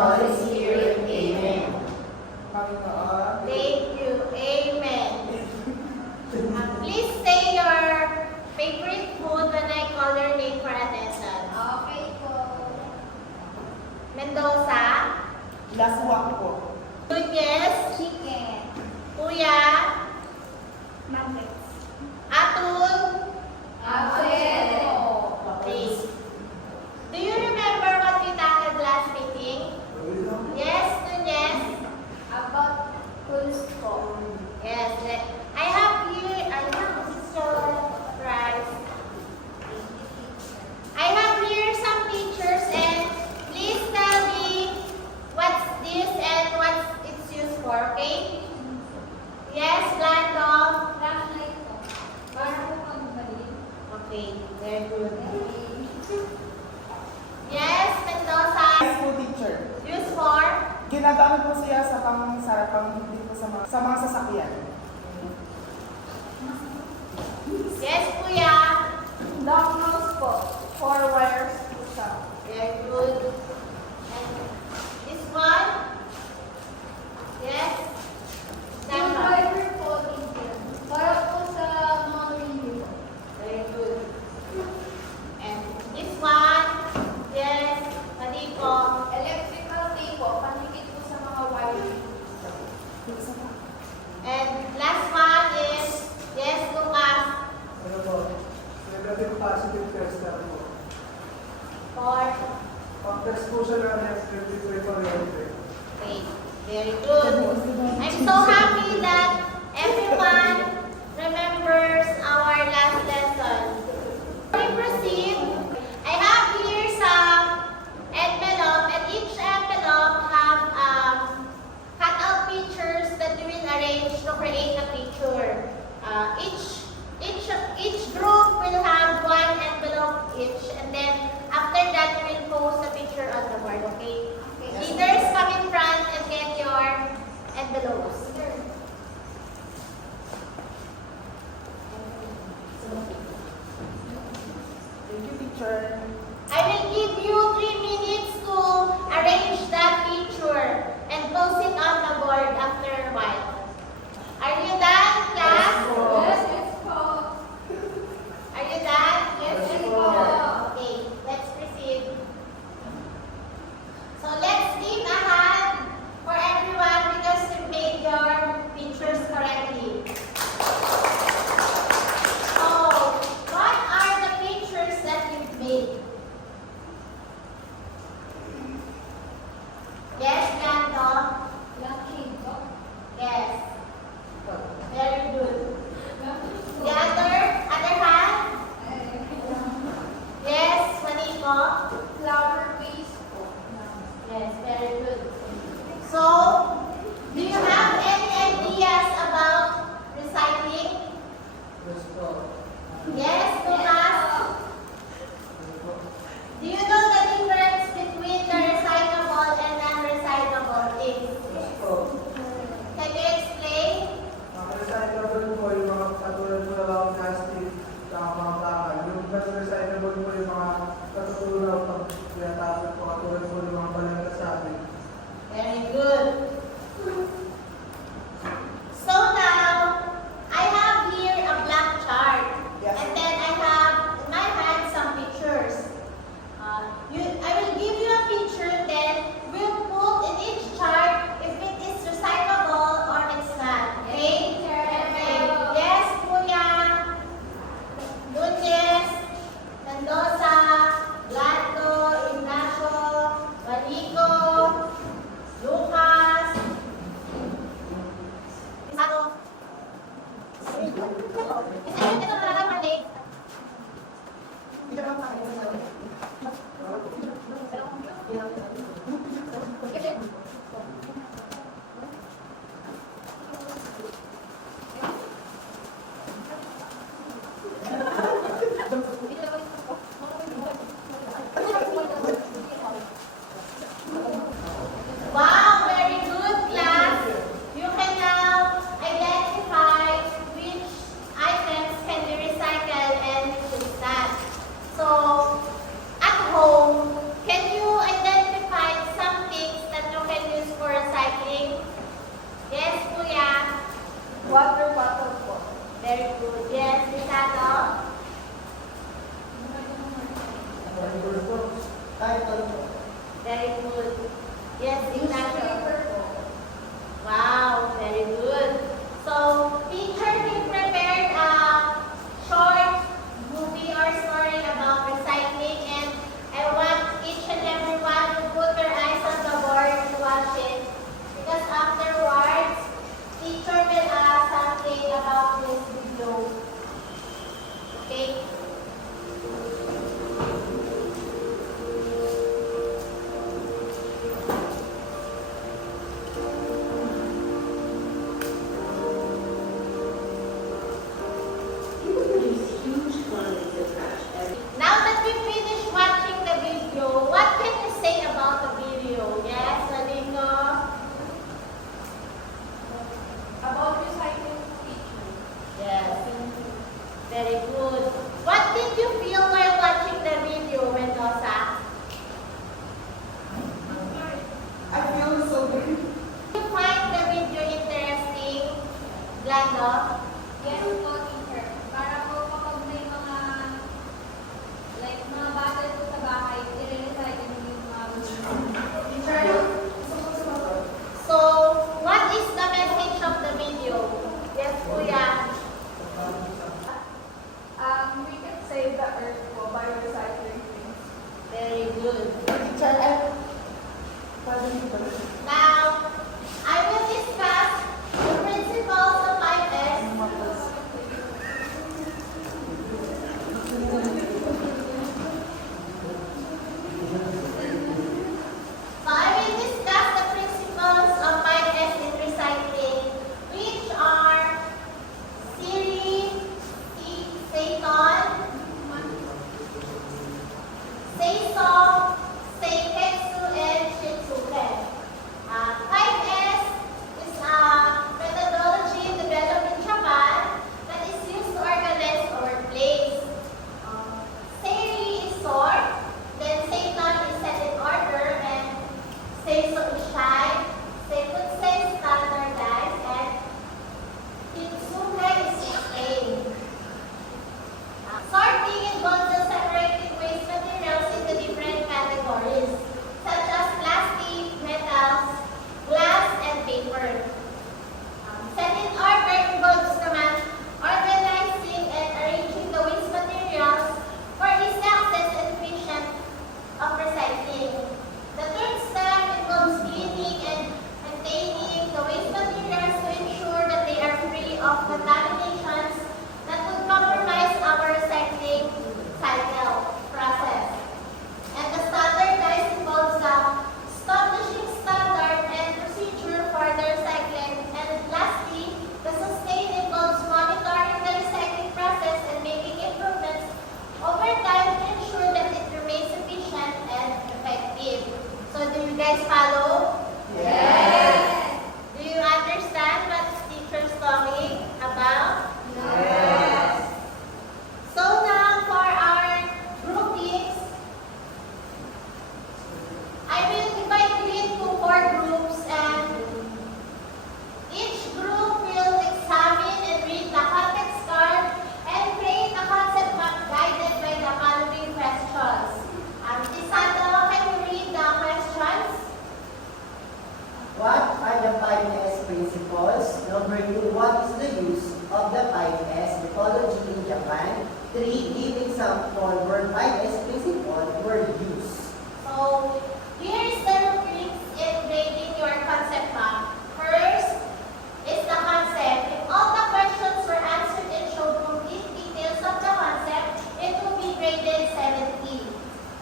Holy Spirit. Amen. Panginoon. Thank you. Amen. Please say your favorite food when I call your name for attention. Okay po. Mendoza. Laswak po. Nunez. Chicken. Kuya. Nuggets. Atul. Avocado. Okay. Do you remember what we tackled last meeting? Yes, Nunez. About Cusco. Yes. I have here, this is your prize. I have here some pictures and please tell me what's this and what it's used for, okay? Yes, Lando. Flashlight po. Para po pagbalin. Okay, very good. Yes, Mendoza. Yes po, teacher. Used for? Ginagamit po siya sa hindi po sa mga sasakyan. Yes, Kuya. Long nose po. 4 wires po siya. Very good. And this one? Yes. Stand up. Driver po teacher. Para po sa mga review. Very good. And this one? Yes. Pati po. Electrical tape po. Panikit po sa mga wiring. And last one is, yes, Lucas. Ano po? Negative positive test na po. For, Pag-test po siya ng negative preparatory. okay. Very good. I'm so happy that everyone remembers our last lesson. We proceed. I have here some envelope, and each envelope have cutout pictures that we will arrange to create a picture. Each group will have one envelope each, and then after that we will post a picture on the board. Okay? Leaders, come in front and get your envelopes. Thank you, teacher. I will give you 3 minutes to arrange that picture and post it on the board after a while. Are you done, class? Yes po. Are you done? Yes po. Okay, let's proceed. So let's give a hand for everyone because you made your pictures correctly. So, what are the pictures that you've made? Yes, Gando? Lucky po. Yes. Very good. The other hand? Yes, Maniko? Flower vase po. Yes, very good. So, do you have any ideas about recycling? Yes po. Yes, Lucas? Do you know the difference between the recyclable and non-recyclable things? Yes po. Can you explain? Ang recyclable po yung mga katulad po ng mga plastic sa mga bakal. Yung recyclable po yung mga katutunaw pag tinatapos po katulad po ng mga balangkasabi. Very good. So now, I have here a black chart. Yes. And then I sunshine, Sekutse is standardized, and Kitsuke is explained. Sorting involves the separating waste materials into different categories, such as plastic, metals, glass, and paper. Set in order involves naman organizing and arranging the waste materials for easy access and efficient of recycling. The third step involves cleaning and maintaining the waste materials to ensure that they are free of contaminations that would compromise our recycling cycle process. And the standardize involves the establishing standard and procedure for the recycling. And lastly, the sustain involves monitoring the recycling process and making improvements over time to ensure that it remains efficient and effective. So do you guys follow? Yes. Do you understand what the teacher is talking about? Yes. So now for our groupings, I will divide you into 4 groups, and each group will examine and read the context card and create a concept map guided by the following questions. Tisado, can you read the questions? What are the 5S principles? Number 2, what is the use of the 5S methodology in Japan? 3, give example where 5S principles were used. So, here is the rubrics in grading your concept map. First is the concept. If all the questions were answered and showed complete details of the concept, it will be graded 70.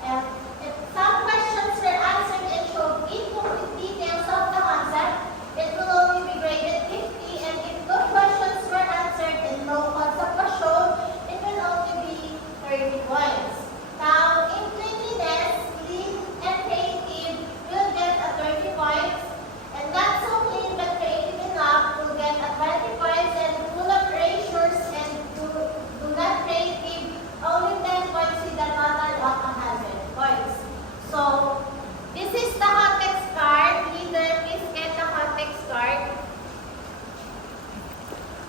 And if some questions were answered and showed incomplete details of the concept, it will only be graded 50. And if good questions were answered and no concept was shown, it will only be 30 points. Now, in cleanliness, clean and creative will get a 30 points, and not so clean but creative enough will get a 20 points, and full of erasures and do not creative only 10 points with a total of 100 points. So, this is the context card. Leader, please get the context card.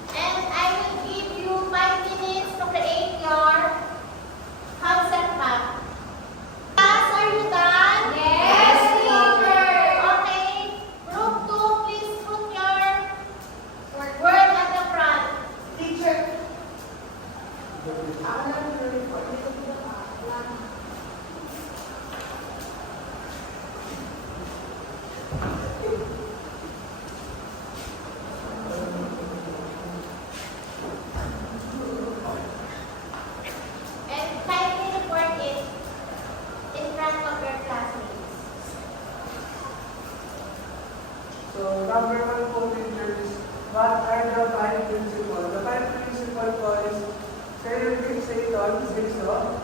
And I will give you 5 minutes to create your concept map. Class, are you done? Yes, teacher. Okay. Group 2, please put your word at the front. Teacher, ako na yung report. And kindly report it in front of your classmates. So, number 1 po, teacher, is what are the 5 principles? The 5 principles po is Seiyuki, Seiton, Seiso,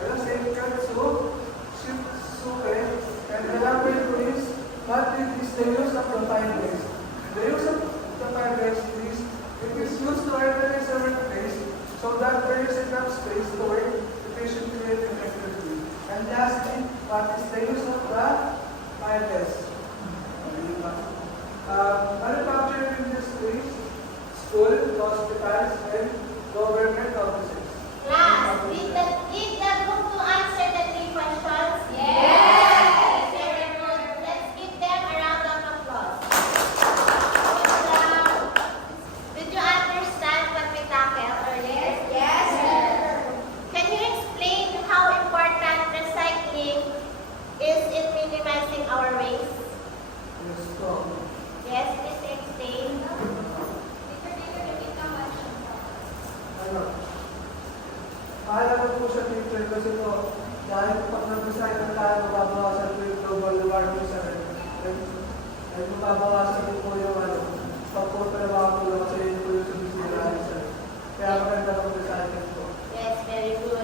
Seikatsu, Shitsuke, and the number 2 is what is the use of the 5S? The use of the 5S is it is used to organize a workplace so that there is enough space to work efficiently and effectively. And lastly, what is the use of the 5S? Manufacturing industries, school, hospitals, and government offices. Class, did the group to answer the 3 questions? Yes. Very good. Let's give them a round of applause. Good job. Did you understand what we tackled earlier? Yes. Can you explain how important recycling is in minimizing our waste? Yes, po. Yes, please explain. Ano? Mahalaga po siya, teacher, kasi po, dahil pag nag-recycle tayo, mababawasan po yung global warming sa rin. Ay mababawasan din po yung pagputrabaho po lang kasi yun po yung sumisirahan sa rin. Kaya maganda po recycle po. Yes, very good.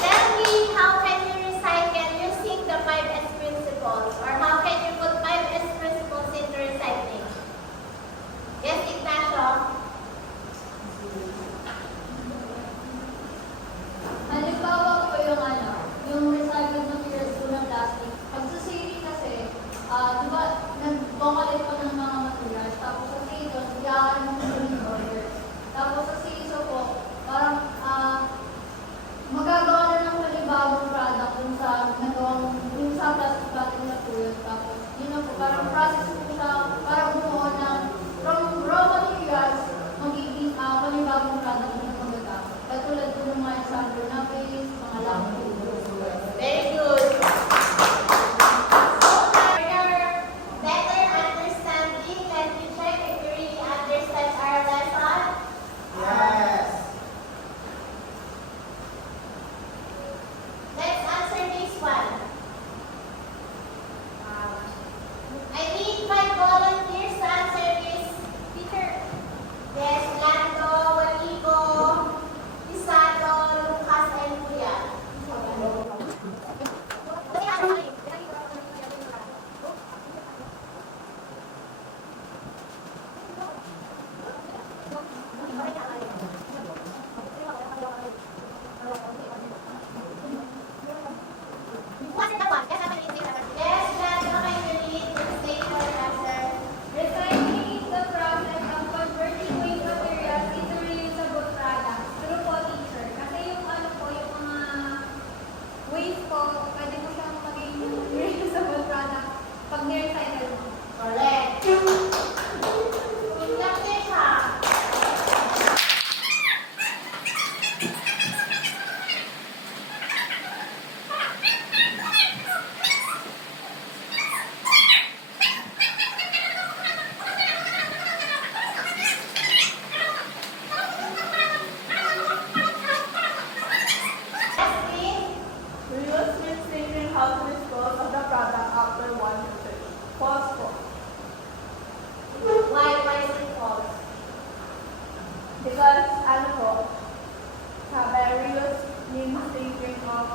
Tell me, how can you recycle using the 5S principles? Or how can you put 5S principles into recycling? Yes, Ignacio? Halimbawa po yung recycled materials po ng plastic. Pag sa city kasi,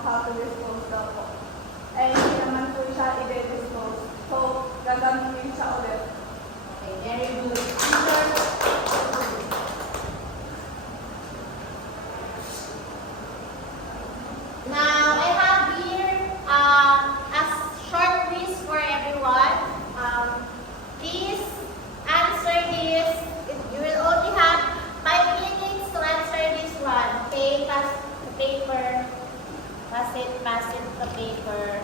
how to dispose daw po. Eh, hindi naman po siya i-dispose. So, gagamitin siya ulit. Okay, very good. Answer. Now, I have here a short quiz for everyone. Please answer this. You will only have 5 minutes to answer this one. Okay, pass the paper. Pass it the paper.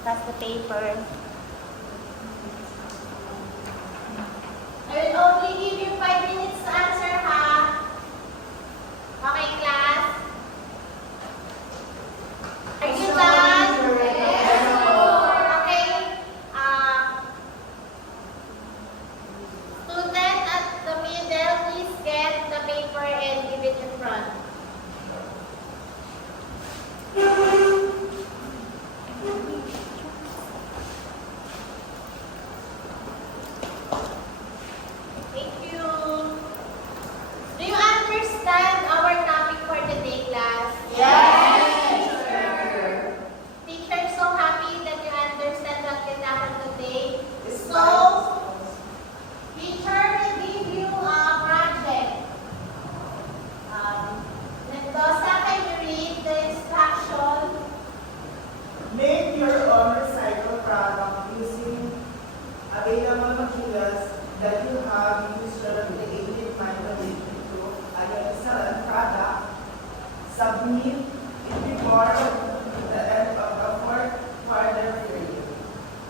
Pass the paper. I will only give you 5 minutes to answer, ha? Okay, class? Are you done? Yes. Okay. Student at the middle, please get the paper and give it in front. Thank you. Do you understand our topic for today, class? Yes, teacher. Teacher, so happy that you understand what can happen today. So, teacher will give you a project. Mendoza, can you read the instruction? Make your own recycled product using available materials that you have used to create microwave to a excellent product. Submit it before the end of the further period.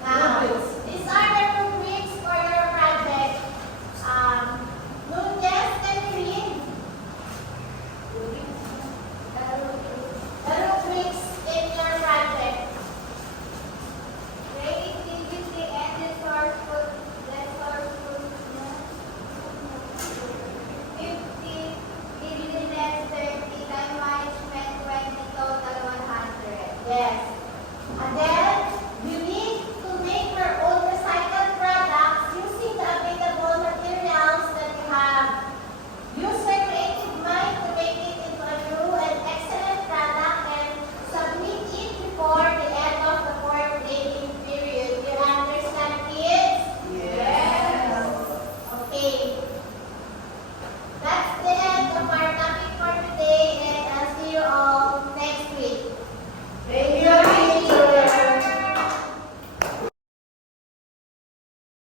Now, these are the rubrics for your project. Nunez, can you read? The rubrics in your project. Creativity and resourcefulness. 50, cleanliness, 30, time management, 20, total 100. Yes.